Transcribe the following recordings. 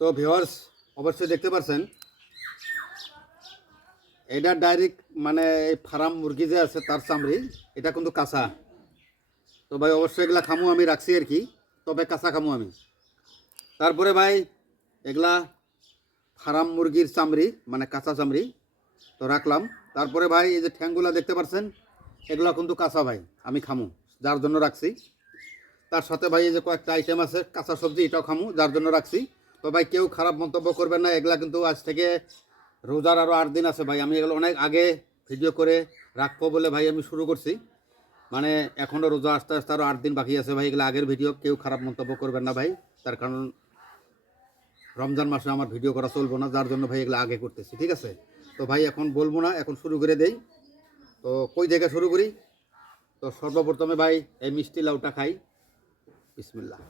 তো ভিউয়ার্স অবশ্যই দেখতে পাচ্ছেন এটা ডাইরেক্ট মানে এই ফার্ম মুরগি যে আছে তার চামড়ি, এটা কিন্তু কাঁচা। তো ভাই অবশ্যই এগুলা খামু আমি রাখছি আর কি, তবে কাঁচা খামু আমি। তারপরে ভাই এগুলা ফার্ম মুরগির চামড়ি মানে কাঁচা চামড়ি তো রাখলাম। তারপরে ভাই এই যে ঠ্যাংগুলা দেখতে পাচ্ছেন এগুলা কিন্তু কাঁচা ভাই, আমি খামু যার জন্য রাখছি। তার সাথে ভাই এই যে কয়েকটা আইটেম আছে কাঁচা সবজি, এটাও খামু যার জন্য রাখছি। তো ভাই কেউ খারাপ মন্তব্য করবেন না, এগুলা কিন্তু আজ থেকে রোজার আরও 8 দিন আছে ভাই। আমি এগুলো অনেক আগে ভিডিও করে রাখবো বলে ভাই আমি শুরু করছি, মানে এখনও রোজা আস্তে আস্তে আরও 8 দিন বাকি আছে ভাই। এগুলো আগের ভিডিও, কেউ খারাপ মন্তব্য করবেন না ভাই, তার কারণ রমজান মাসে আমার ভিডিও করা চলবো না, যার জন্য ভাই এগুলো আগে করতেছি, ঠিক আছে? তো ভাই এখন বলবো না, এখন শুরু করে দেই। তো কই থেকে শুরু করি? তো সর্বপ্রথমে ভাই এই মিষ্টি লাউটা খাই, বিসমিল্লাহ।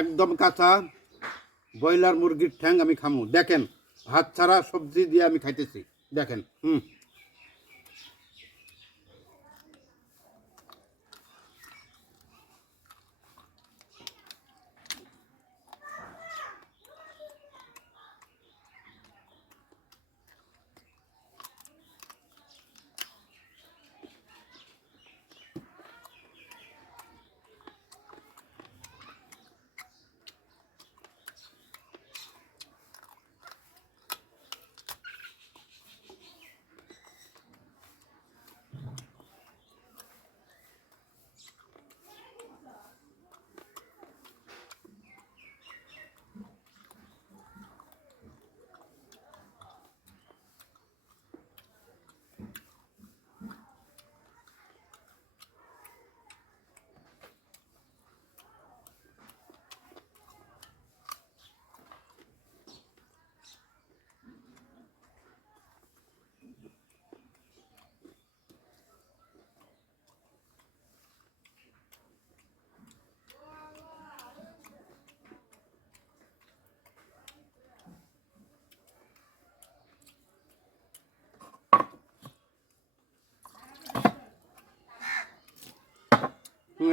একদম কাঁচা ব্রয়লার মুরগির ঠ্যাং আমি খামু, দেখেন ভাত ছাড়া সবজি দিয়ে আমি খাইতেছি, দেখেন।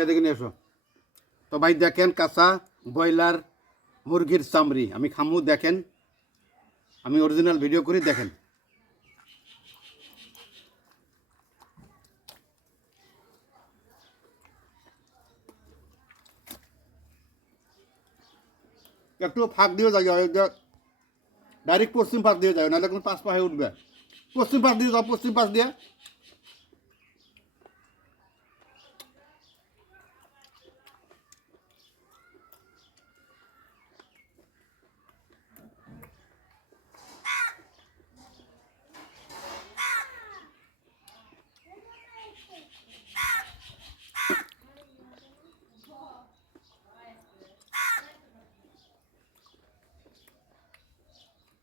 এদিকে নিয়ে এসো। তো ভাই দেখেন কাঁচা ব্রয়লার মুরগির চামড়ি আমি খামু, দেখেন আমি অরিজিনাল ভিডিও করি, দেখেন। একটু ফাঁক দিয়ে যাই, ডাইরেক্ট পশ্চিম পাশ দিয়ে যাও, নাহলে কোনো পাশ পাশে উঠবে। পশ্চিম পাশ দিয়ে যাও, পশ্চিম পাশ দিয়ে।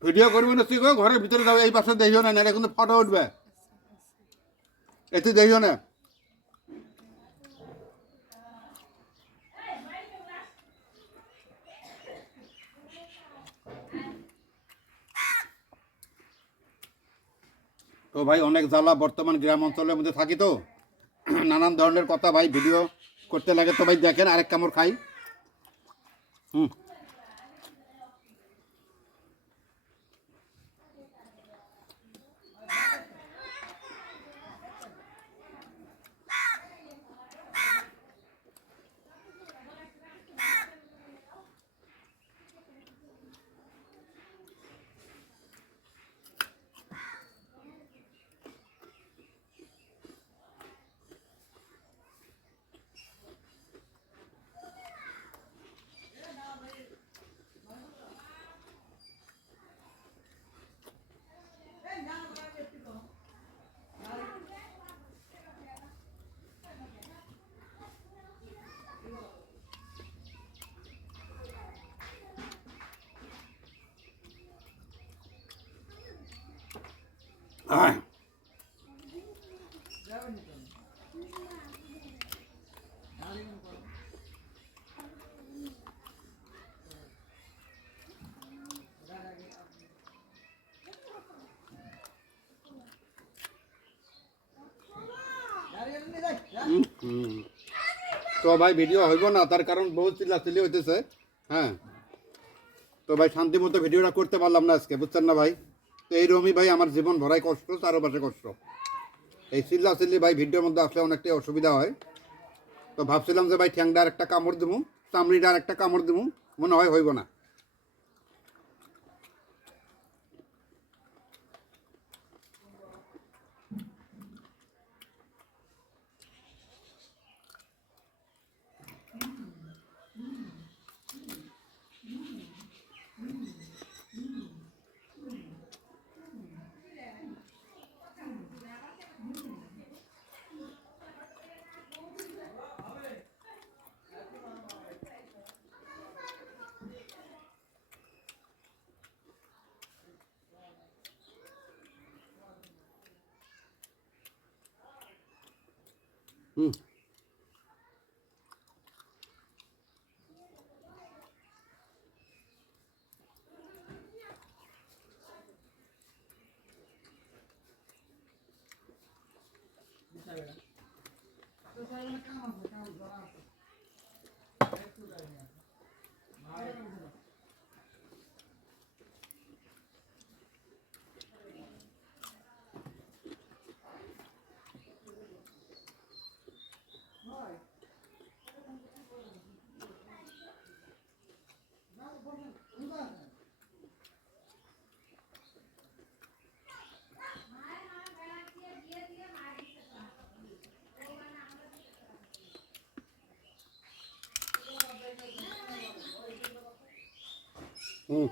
ভিডিও করবে না শিখো, ঘরের ভিতরে যাও, এই পাশে দেখিও না, নাহলে কিন্তু ফটো উঠবে, এতে দেখিও না। তো ভাই অনেক জ্বালা, বর্তমান গ্রাম অঞ্চলের মধ্যে থাকি তো নানান ধরনের কথা ভাই ভিডিও করতে লাগে। তো ভাই দেখেন আরেক কামড় খাই। হুম তো ভাই ভিডিও হইব না, তার কারণ বহুত চিল্লাচিল্লি হইতেছে। হ্যাঁ, তো ভাই শান্তি মতো ভিডিওটা করতে পারলাম না আজকে, বুঝছেন না ভাই। তো এইরকমই ভাই আমার জীবন ভরাই কষ্ট, চারপাশে কষ্ট। এই চিল্লাচিল্লি ভাই ভিডিওর মধ্যে আসলে অনেকটাই অসুবিধা হয়। তো ভাবছিলাম যে ভাই ঠ্যাংটার একটা কামড় দেবো, চামড়িটার একটা কামড় দেবো, মনে হয় হইব না। হুম, হুম।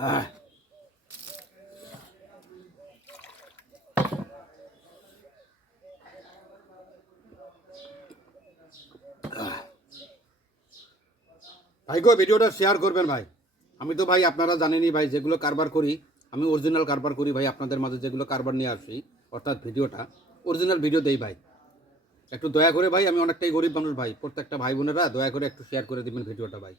আহ, ভাই গো ভিডিওটা শেয়ার করবেন ভাই। আমি তো ভাই আপনারা জানেনই ভাই, যেগুলো কারবার করি আমি অরিজিনাল কারবার করি ভাই। আপনাদের মাঝে যেগুলো কারবার নিয়ে আসি, অর্থাৎ ভিডিওটা অরিজিনাল ভিডিও দেই ভাই। একটু দয়া করে ভাই, আমি অনেকটাই গরিব মানুষ ভাই, প্রত্যেকটা ভাই বোনেরা দয়া করে একটু শেয়ার করে দিবেন ভিডিওটা ভাই।